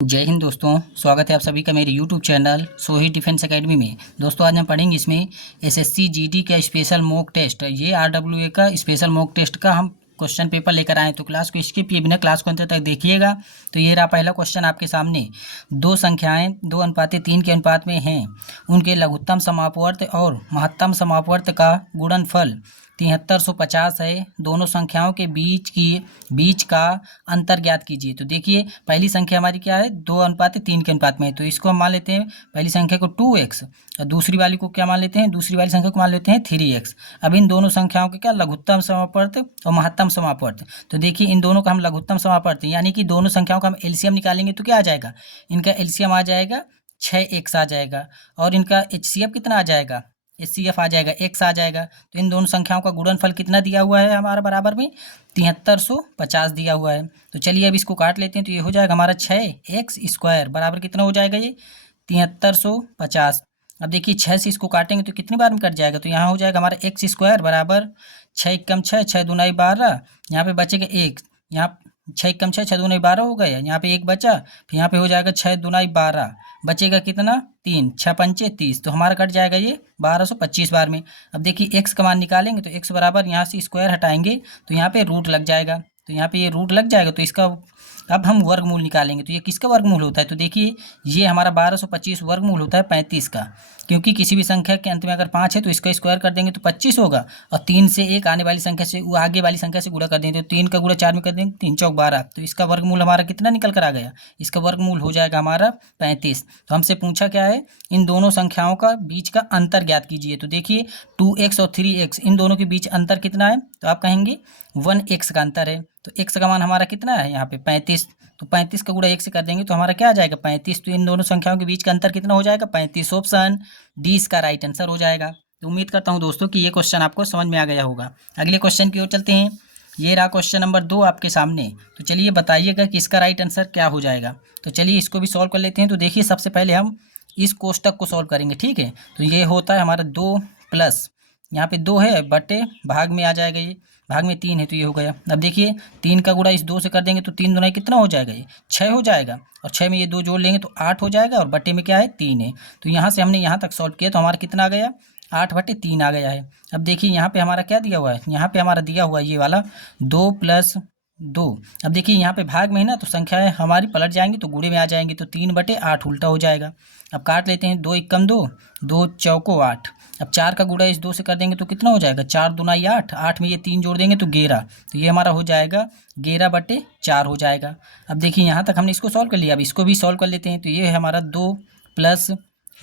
जय हिंद दोस्तों, स्वागत है आप सभी का मेरे यूट्यूब चैनल सोही डिफेंस एकेडमी में। दोस्तों आज हम पढ़ेंगे इसमें एसएससी जीडी का स्पेशल मॉक टेस्ट, ये आरडब्ल्यूए का स्पेशल मॉक टेस्ट का हम क्वेश्चन पेपर लेकर आए। तो क्लास को स्किप किए बिना क्लास को अंत तक देखिएगा। तो ये रहा पहला क्वेश्चन आपके सामने। दो संख्याएं 2:3 के अनुपात में हैं, उनके लघुत्तम समापवर्त और महत्तम समापवर्त का गुणनफल 7350 है। दोनों संख्याओं के बीच का अंतर ज्ञात कीजिए। तो देखिए पहली संख्या हमारी क्या है, 2:3 के अनुपात में है, तो इसको हम मान लेते हैं पहली संख्या को 2x और दूसरी वाली को क्या मान लेते हैं, दूसरी वाली संख्या को मान लेते हैं 3x। अब इन दोनों संख्याओं के क्या लघुत्तम समापवर्त और महत्तम समापवर्त। तो देखिए इन दोनों का हम लघुत्तम समापवर्त यानी कि दोनों संख्याओं का हम एलसीएम निकालेंगे तो क्या आ जाएगा, इनका एलसीएम आ जाएगा 6x आ जाएगा और इनका एचसीएफ कितना आ जाएगा, एचसीएफ आ जाएगा x आ जाएगा। तो इन दोनों संख्याओं का गुणनफल कितना दिया हुआ है हमारा बराबर में 7350 दिया हुआ है। तो चलिए अब इसको काट लेते हैं। तो ये हो जाएगा हमारा 6x² बराबर कितना हो जाएगा, ये 7350। अब देखिए 6 से इसको काटेंगे तो कितनी बार में कट जाएगा, तो यहाँ हो जाएगा हमारा x² बराबर 6 कम 6 6 दूना 12, यहाँ पे बचेगा 1, यहाँ 6 कम 6 6 दूना 12 हो गया, यहाँ पे 1 बचा, फिर यहाँ पे हो जाएगा 6 दूना 12, बचेगा कितना 3, 6 पंचे 30, तो हमारा कट जाएगा ये 1225 बार में। अब देखिए x का मान निकालेंगे तो x बराबर यहाँ से स्क्वायर हटाएंगे तो यहाँ पे रूट लग जाएगा, तो यहाँ पे ये रूट लग जाएगा। तो इसका अब हम वर्गमूल निकालेंगे तो ये किसका वर्गमूल होता है, तो देखिए ये हमारा 1225 वर्गमूल होता है 35 का, क्योंकि किसी भी संख्या के अंत में अगर 5 है तो इसका स्क्वायर कर देंगे तो 25 होगा, और 3 से एक आने वाली संख्या से वो आगे वाली संख्या से गुणा कर देंगे तो 3 का गुणा 4 में कर देंगे, 3 चौक 12, तो इसका वर्गमूल हमारा कितना निकल कर आ गया, इसका वर्गमूल हो जाएगा हमारा 35। तो हमसे पूछा क्या है, इन दोनों संख्याओं का बीच का अंतर ज्ञात कीजिए। तो देखिए 2x और 3x इन दोनों के बीच अंतर कितना है, तो आप कहेंगे 1x का अंतर है। तो x का मान हमारा कितना है यहाँ पे 35, तो 35 का गुणा 1 से कर देंगे तो हमारा क्या आ जाएगा 35। तो इन दोनों संख्याओं के बीच का अंतर कितना हो जाएगा 35। ऑप्शन डी इसका राइट आंसर हो जाएगा। तो उम्मीद करता हूँ दोस्तों कि ये क्वेश्चन आपको समझ में आ गया होगा। अगले क्वेश्चन की ओर चलते हैं। ये रहा क्वेश्चन नंबर 2 आपके सामने। तो चलिए बताइएगा कि इसका राइट आंसर क्या हो जाएगा। तो चलिए इसको भी सॉल्व कर लेते हैं। तो देखिए सबसे पहले हम इस कोष्टक को सॉल्व करेंगे, ठीक है। तो ये होता है हमारा 2 प्लस यहाँ पे 2 है बटे भाग में आ जाएगा, ये भाग में 3 है तो ये हो गया। अब देखिए 3 का गुणा इस 2 से कर देंगे तो 3 दूना कितना हो जाएगा, ये 6 हो जाएगा, और 6 में ये 2 जोड़ लेंगे तो 8 हो जाएगा, और बटे में क्या है 3 है। तो यहाँ से हमने यहाँ तक सॉल्व किया तो हमारा कितना आ गया 8/3 आ गया है। अब देखिए यहाँ पे हमारा क्या दिया हुआ है, यहाँ पे हमारा दिया हुआ है ये वाला 2 + 2। अब देखिए यहाँ पे भाग में है ना, तो संख्याएं हमारी पलट जाएंगी तो गुणे में आ जाएंगी, तो 3/8 उल्टा हो जाएगा। अब काट लेते हैं, 2 एकम 2, 2 चौको 8। अब 4 का गुणा इस 2 से कर देंगे तो कितना हो जाएगा 4 दूना 8, 8 में ये 3 जोड़ देंगे तो 11, तो ये हमारा हो जाएगा 11/4 हो जाएगा। अब देखिए यहाँ तक हमने इसको सॉल्व कर लिया, अब इसको भी सॉल्व कर लेते हैं। तो ये है हमारा 2 +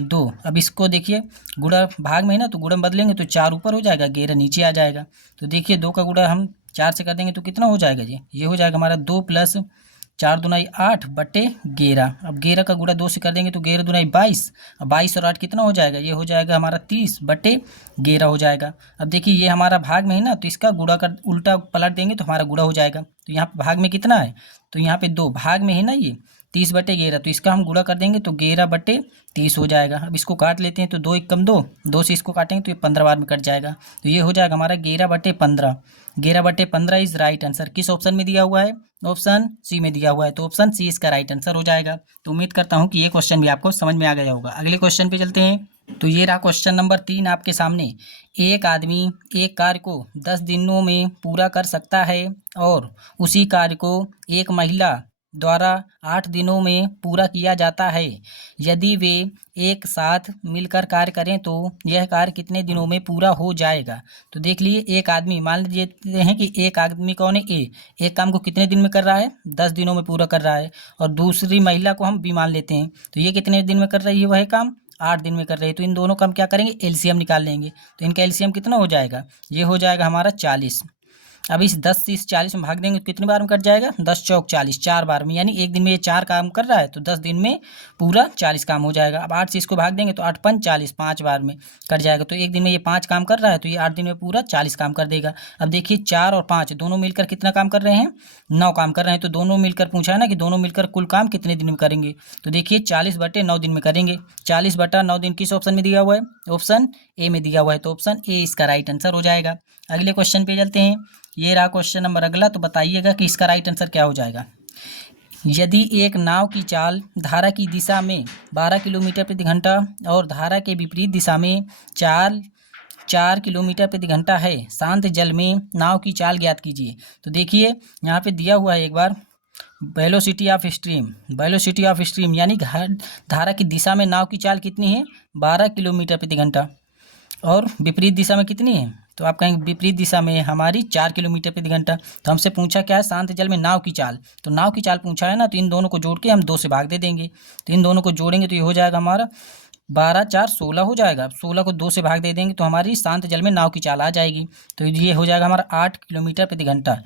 2। अब इसको देखिए गुणा भाग में है ना, तो गुणा बदलेंगे तो 4 ऊपर हो जाएगा, 11 नीचे आ जाएगा। तो देखिए 2 का गुणा हम 4 से कर देंगे तो कितना हो जाएगा जी, ये हो जाएगा हमारा 2 + 4 दूना 8/11। अब 11 का गुणा 2 से कर देंगे तो 11 दूना 22, अब 22 और 8 कितना हो जाएगा, ये हो जाएगा हमारा 30/11 हो जाएगा। अब देखिए ये हमारा भाग में है ना, तो इसका गुणा कर उल्टा पलट देंगे तो हमारा गुणा हो जाएगा। तो यहाँ पे भाग में कितना है, तो यहाँ पे 2 भाग में है ना, ये 30/11, तो इसका हम गुणा कर देंगे तो 11/30 हो जाएगा। अब इसको काट लेते हैं, तो 2 एकम 2, 2 से इसको काटेंगे तो ये 15 बार में कट जाएगा, तो ये हो जाएगा हमारा 11/15। 11/15 इज राइट आंसर। किस ऑप्शन में दिया हुआ है, ऑप्शन सी में दिया हुआ है, तो ऑप्शन सी इसका राइट आंसर हो जाएगा। तो उम्मीद करता हूँ कि ये क्वेश्चन भी आपको समझ में आ गया होगा। अगले क्वेश्चन पे चलते हैं। तो ये रहा क्वेश्चन नंबर 3 आपके सामने। एक आदमी एक कार्य को 10 दिनों में पूरा कर सकता है और उसी कार्य को एक महिला द्वारा 8 दिनों में पूरा किया जाता है। यदि वे एक साथ मिलकर कार्य करें तो यह कार्य कितने दिनों में पूरा हो जाएगा। तो देख लिए एक आदमी, मान लेते हैं कि एक आदमी कौन है, एक काम को कितने दिन में कर रहा है 10 दिनों में पूरा कर रहा है, और दूसरी महिला को हम बी मान लेते हैं, तो ये कितने दिन में कर रही है वह काम 8 दिन में कर रही है। तो इन दोनों का हम क्या करेंगे एलसीएम निकाल लेंगे। तो इनका एलसीएम कितना हो जाएगा, ये हो जाएगा हमारा 40। अब इस 10 से इस 40 में भाग देंगे तो कितनी बार में कट जाएगा, 10 चौक 40, 4 बार में, यानी एक दिन में ये 4 काम कर रहा है तो 10 दिन में पूरा 40 काम हो जाएगा। अब 8 से इसको भाग देंगे तो 8 पंच 40, 5 बार में कट जाएगा, तो एक दिन में ये 5 काम कर रहा है तो ये 8 दिन में पूरा 40 काम कर देगा। अब देखिए 4 और 5 दोनों मिलकर कितना काम कर रहे हैं, 9 काम कर रहे हैं। तो दोनों मिलकर पूछा है ना कि दोनों मिलकर कुल काम कितने दिन में करेंगे, तो देखिए 40/9 दिन में करेंगे। 40/9 दिन किस ऑप्शन में दिया हुआ है, ऑप्शन ए में दिया हुआ है, तो ऑप्शन ए इसका राइट आंसर हो जाएगा। अगले क्वेश्चन पे चलते हैं। ये रहा क्वेश्चन नंबर अगला। तो बताइएगा कि इसका राइट आंसर क्या हो जाएगा। यदि एक नाव की चाल धारा की दिशा में 12 किलोमीटर प्रति घंटा और धारा के विपरीत दिशा में 4 किलोमीटर प्रति घंटा है, शांत जल में नाव की चाल ज्ञात कीजिए। तो देखिए यहाँ पे दिया हुआ है एक बार वेलोसिटी ऑफ स्ट्रीम यानी धारा की दिशा में नाव की चाल कितनी है 12 किलोमीटर प्रति घंटा और विपरीत दिशा में कितनी है, तो आप कहेंगे विपरीत दिशा में हमारी 4 किलोमीटर प्रति घंटा। तो हमसे पूछा क्या है शांत जल में नाव की चाल, तो नाव की चाल पूछा है ना, तो इन दोनों को जोड़ के हम 2 से भाग दे देंगे। तो इन दोनों को जोड़ेंगे तो ये हो जाएगा हमारा 12 4 16 हो जाएगा। 16 को 2 से भाग दे देंगे तो हमारी शांत जल में नाव की चाल आ जाएगी। तो ये हो जाएगा हमारा 8 किलोमीटर प्रति घंटा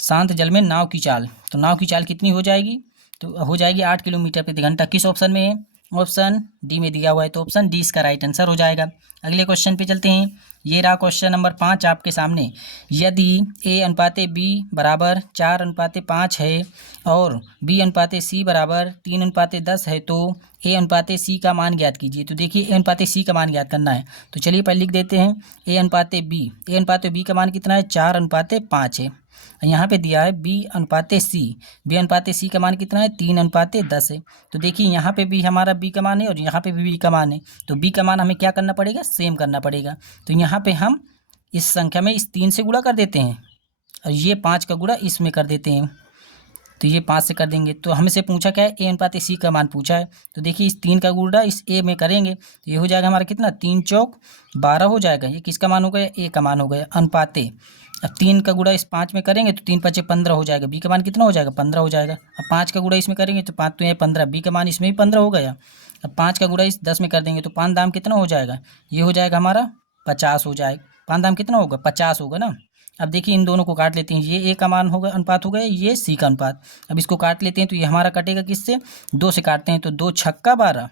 शांत जल में नाव की चाल। तो नाव की चाल कितनी हो जाएगी, तो हो जाएगी 8 किलोमीटर प्रति घंटा। किस ऑप्शन में है, ऑप्शन डी में दिया हुआ है, तो ऑप्शन डी इसका राइट आंसर हो जाएगा। अगले क्वेश्चन पे चलते हैं। ये रहा क्वेश्चन नंबर 5 आपके सामने। यदि a अनुपात b बराबर 4 अनुपात 5 है और b अनुपात c बराबर 3 अनुपात 10 है तो a अनुपात c का मान ज्ञात कीजिए। तो देखिए a अनुपात c का मान ज्ञात करना है, तो चलिए पहले लिख देते हैं a अनुपात b का मान कितना है 4 अनुपात 5 है। यहाँ पे दिया है b अनुपात c का मान कितना है 3 अनुपात 10 है। तो देखिए यहाँ पे भी हमारा b का मान है और यहाँ पे भी b का मान है, तो b का मान हमें क्या करना पड़ेगा, सेम करना पड़ेगा। तो यहाँ पे हम इस संख्या में इस 3 से गुणा कर देते हैं और ये 5 का गुणा इसमें कर देते हैं, तो ये 5 से कर देंगे। तो हमसे पूछा क्या है, a अनुपात c का मान पूछा है, तो देखिए इस 3 का गुणा इस a में करेंगे तो ये हो जाएगा हमारा कितना 3 चौक 12 हो जाएगा। ये किसका मान हो गया, a का मान हो गया अनुपात। अब 3 का गुणा इस 5 में करेंगे तो 3 5 15 हो जाएगा, b का मान कितना हो जाएगा 15 हो जाएगा। अब 5 का गुणा इसमें करेंगे तो 5 तो ये 15, b का मान इसमें भी 15 हो गया। अब 5 का गुणा इस 10 में कर देंगे तो 5 दाम कितना हो जाएगा, ये हो जाएगा हमारा 50 हो जाएगा। 5 दाम कितना होगा 50 होगा ना। अब देखिए इन दोनों को काट लेते हैं, ये a का मान होगा अनुपात हो गया, ये c का अनुपात। अब इसको काट लेते हैं तो ये हमारा कटेगा किससे, 2 से काटते हैं तो 2 छक्का 12,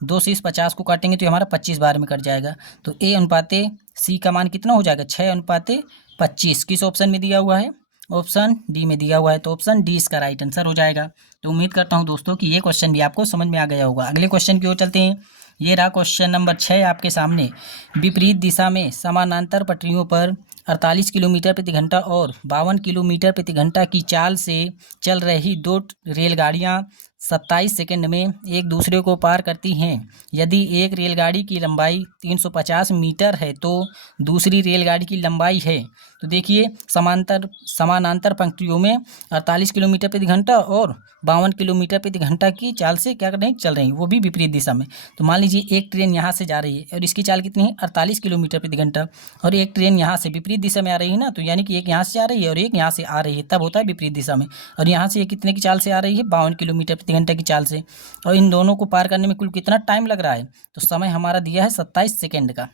2 से इस 50 को काटेंगे तो ये हमारा 25 बार में कट जाएगा। तो a अनुपात c का मान कितना हो जाएगा 6 अनुपात 25। किस ऑप्शन में दिया हुआ है, ऑप्शन डी में दिया हुआ है, तो ऑप्शन डी इसका राइट आंसर हो जाएगा। तो उम्मीद करता हूं दोस्तों कि ये क्वेश्चन भी आपको समझ में आ गया होगा। अगले क्वेश्चन की ओर चलते हैं। ये रहा क्वेश्चन नंबर 6 आपके सामने। विपरीत दिशा में समानांतर पटरियों पर 48 किलोमीटर प्रति घंटा और 52 किलोमीटर प्रति घंटा की चाल से चल रही 2 रेलगाड़ियां 27 सेकंड में एक दूसरे को पार करती हैं। यदि एक रेलगाड़ी की लंबाई 350 मीटर है तो दूसरी रेलगाड़ी की लंबाई है, तो देखिए समानांतर पंक्तियों में 48 किलोमीटर प्रति घंटा और 52 किलोमीटर प्रति घंटा की चाल से क्या कर रही चल रही, वो भी विपरीत दिशा में। तो मान लीजिए एक ट्रेन यहाँ से जा रही है और इसकी चाल कितनी है 48 किलोमीटर प्रति घंटा, और एक ट्रेन यहाँ से विपरीत दिशा में आ रही है ना, तो यानी कि एक यहाँ से आ रही है और एक यहाँ से आ रही है, तब होता है विपरीत दिशा में। और यहाँ से ये कितने की चाल से आ रही है 52 किलोमीटर प्रति घंटा की चाल से, और इन दोनों को पार करने में कुल कितना टाइम लग रहा है, तो समय हमारा दिया है 27 सेकेंड का।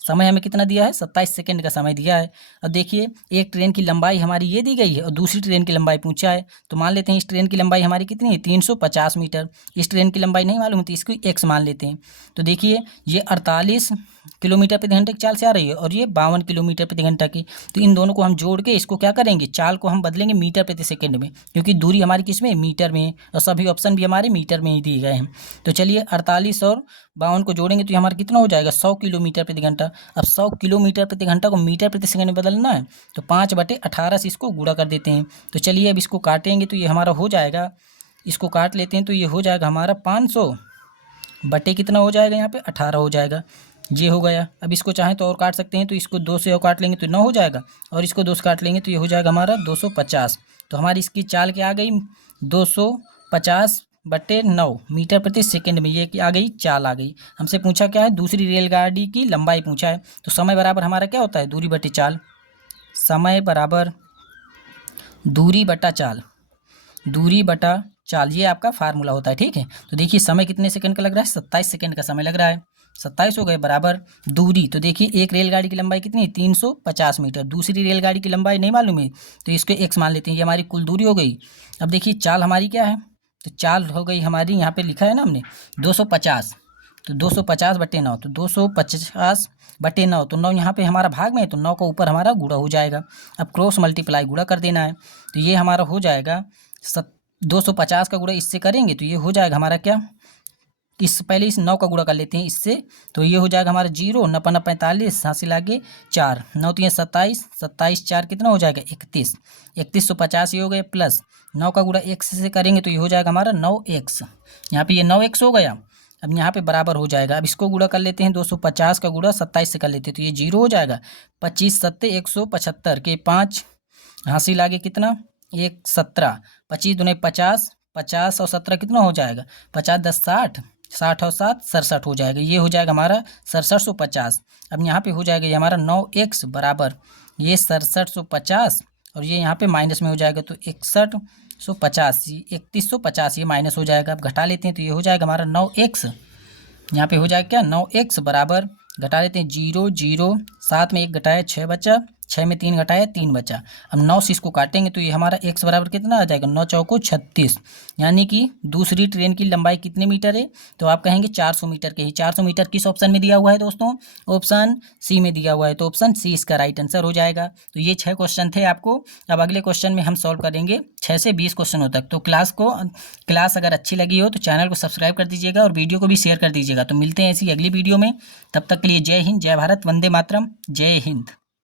समय हमें कितना दिया है 27 सेकंड का समय दिया है। अब देखिए एक ट्रेन की लंबाई हमारी ये दी गई है और दूसरी ट्रेन की लंबाई पूछा है, तो मान लेते हैं इस ट्रेन की लंबाई हमारी कितनी है 350 मीटर। इस ट्रेन की लंबाई नहीं मालूम तो इसको x मान लेते हैं। तो देखिए ये 48 किलोमीटर प्रति घंटे की चाल से आ रही है और ये 52 किलोमीटर प्रति घंटा की, तो इन दोनों को हम जोड़ के इसको क्या करेंगे, चाल को हम बदलेंगे मीटर प्रति सेकंड में, क्योंकि दूरी हमारी किस में मीटर में है और सभी ऑप्शन भी हमारे मीटर में ही दिए गए हैं। तो चलिए 48 और 52 को जोड़ेंगे तो ये हमारा कितना हो जाएगा 100 किलोमीटर प्रति घंटा। अब 100 किलोमीटर प्रति घंटा को मीटर प्रति सेकंड में बदलना है तो 5/18 से इसको गुणा कर देते हैं। तो चलिए अब इसको काटेंगे तो ये हमारा हो जाएगा, इसको काट लेते हैं तो ये हो जाएगा हमारा 500 बटे कितना हो जाएगा यहाँ पे 18 हो जाएगा, ये हो गया। अब इसको चाहें तो और काट सकते हैं, तो इसको 2 से और काट लेंगे तो 9 हो जाएगा और इसको 2 से काट लेंगे तो ये हो जाएगा हमारा 250। तो हमारी इसकी चाल क्या आ गई 250/9 मीटर प्रति सेकंड में, ये आ गई चाल आ गई। हमसे पूछा क्या है दूसरी रेलगाड़ी की लंबाई पूछा है, तो समय बराबर हमारा क्या होता है दूरी बटे चाल, समय बराबर दूरी बटा चाल, दूरी बटा चाल, ये आपका फार्मूला होता है। ठीक है, तो देखिए समय कितने सेकंड का लग रहा है 27 सेकंड का समय लग रहा है, 27 हो गए बराबर दूरी। तो देखिए एक रेलगाड़ी की लंबाई कितनी है 350 मीटर, दूसरी रेलगाड़ी की लंबाई नहीं मालूम है तो इसको x मान लेते हैं, ये हमारी कुल दूरी हो गई। अब देखिए चाल हमारी क्या है, तो चाल हो गई हमारी, यहाँ पे लिखा है ना हमने 250, तो 250/9, तो 250/9, तो 9 यहाँ पे हमारा भाग में है तो 9 को ऊपर हमारा गुणा हो जाएगा। अब क्रॉस मल्टीप्लाई गुणा कर देना है, तो ये हमारा हो जाएगा 250 का गुणा इससे करेंगे तो ये हो जाएगा हमारा क्या, इस पहले इस 9 का गुणा कर लेते हैं इससे, तो ये हो जाएगा हमारा 0 9 5 45 हासिल आगे 4 9 3 27 27 4 कितना हो जाएगा 31, 3150 ये हो गए प्लस 9 का गुणा x से करेंगे तो ये हो जाएगा हमारा 9x। यहाँ पे ये 9x हो गया। अब यहाँ पे बराबर हो जाएगा। अब इसको गुणा कर लेते हैं, 250 का गुणा 27 से कर लेते हैं तो ये 0 हो जाएगा। 25 सत्ते 175 के 5 हासिल आगे कितना 17, 25 दूने 50, 50 और 17 कितना हो जाएगा 50 10 60, 60 और 7 67 हो जाएगा। ये हो जाएगा हमारा 6750। अब यहाँ पे हो जाएगा ये हमारा 9x बराबर ये 6750 और ये यहाँ पे माइनस में हो जाएगा तो 6150, 3150 ये माइनस हो जाएगा। अब घटा लेते हैं तो ये हो जाएगा हमारा 9x। यहाँ पे हो जाएगा क्या 9x बराबर घटा लेते हैं 0 0, 7 में 1 घटाया 6 बचा, 6 में 3 घटाया 3 बचा। अब 9 से इसको काटेंगे तो ये हमारा x बराबर कितना आ जाएगा 9 चौको 36। यानी कि दूसरी ट्रेन की लंबाई कितने मीटर है तो आप कहेंगे 400 मीटर के ही। 400 मीटर किस ऑप्शन में दिया हुआ है दोस्तों, ऑप्शन सी में दिया हुआ है, तो ऑप्शन सी इसका राइट आंसर हो जाएगा। तो ये 6 क्वेश्चन थे आपको। अब अगले क्वेश्चन में हम सॉल्व करेंगे 6 से 20 क्वेश्चनों तक। तो क्लास अगर अच्छी लगी हो तो चैनल को सब्सक्राइब कर दीजिएगा और वीडियो को भी शेयर कर दीजिएगा। तो मिलते हैं ऐसी अगली वीडियो में, तब तक के लिए जय हिंद, जय भारत, वंदे मातरम, जय हिंद।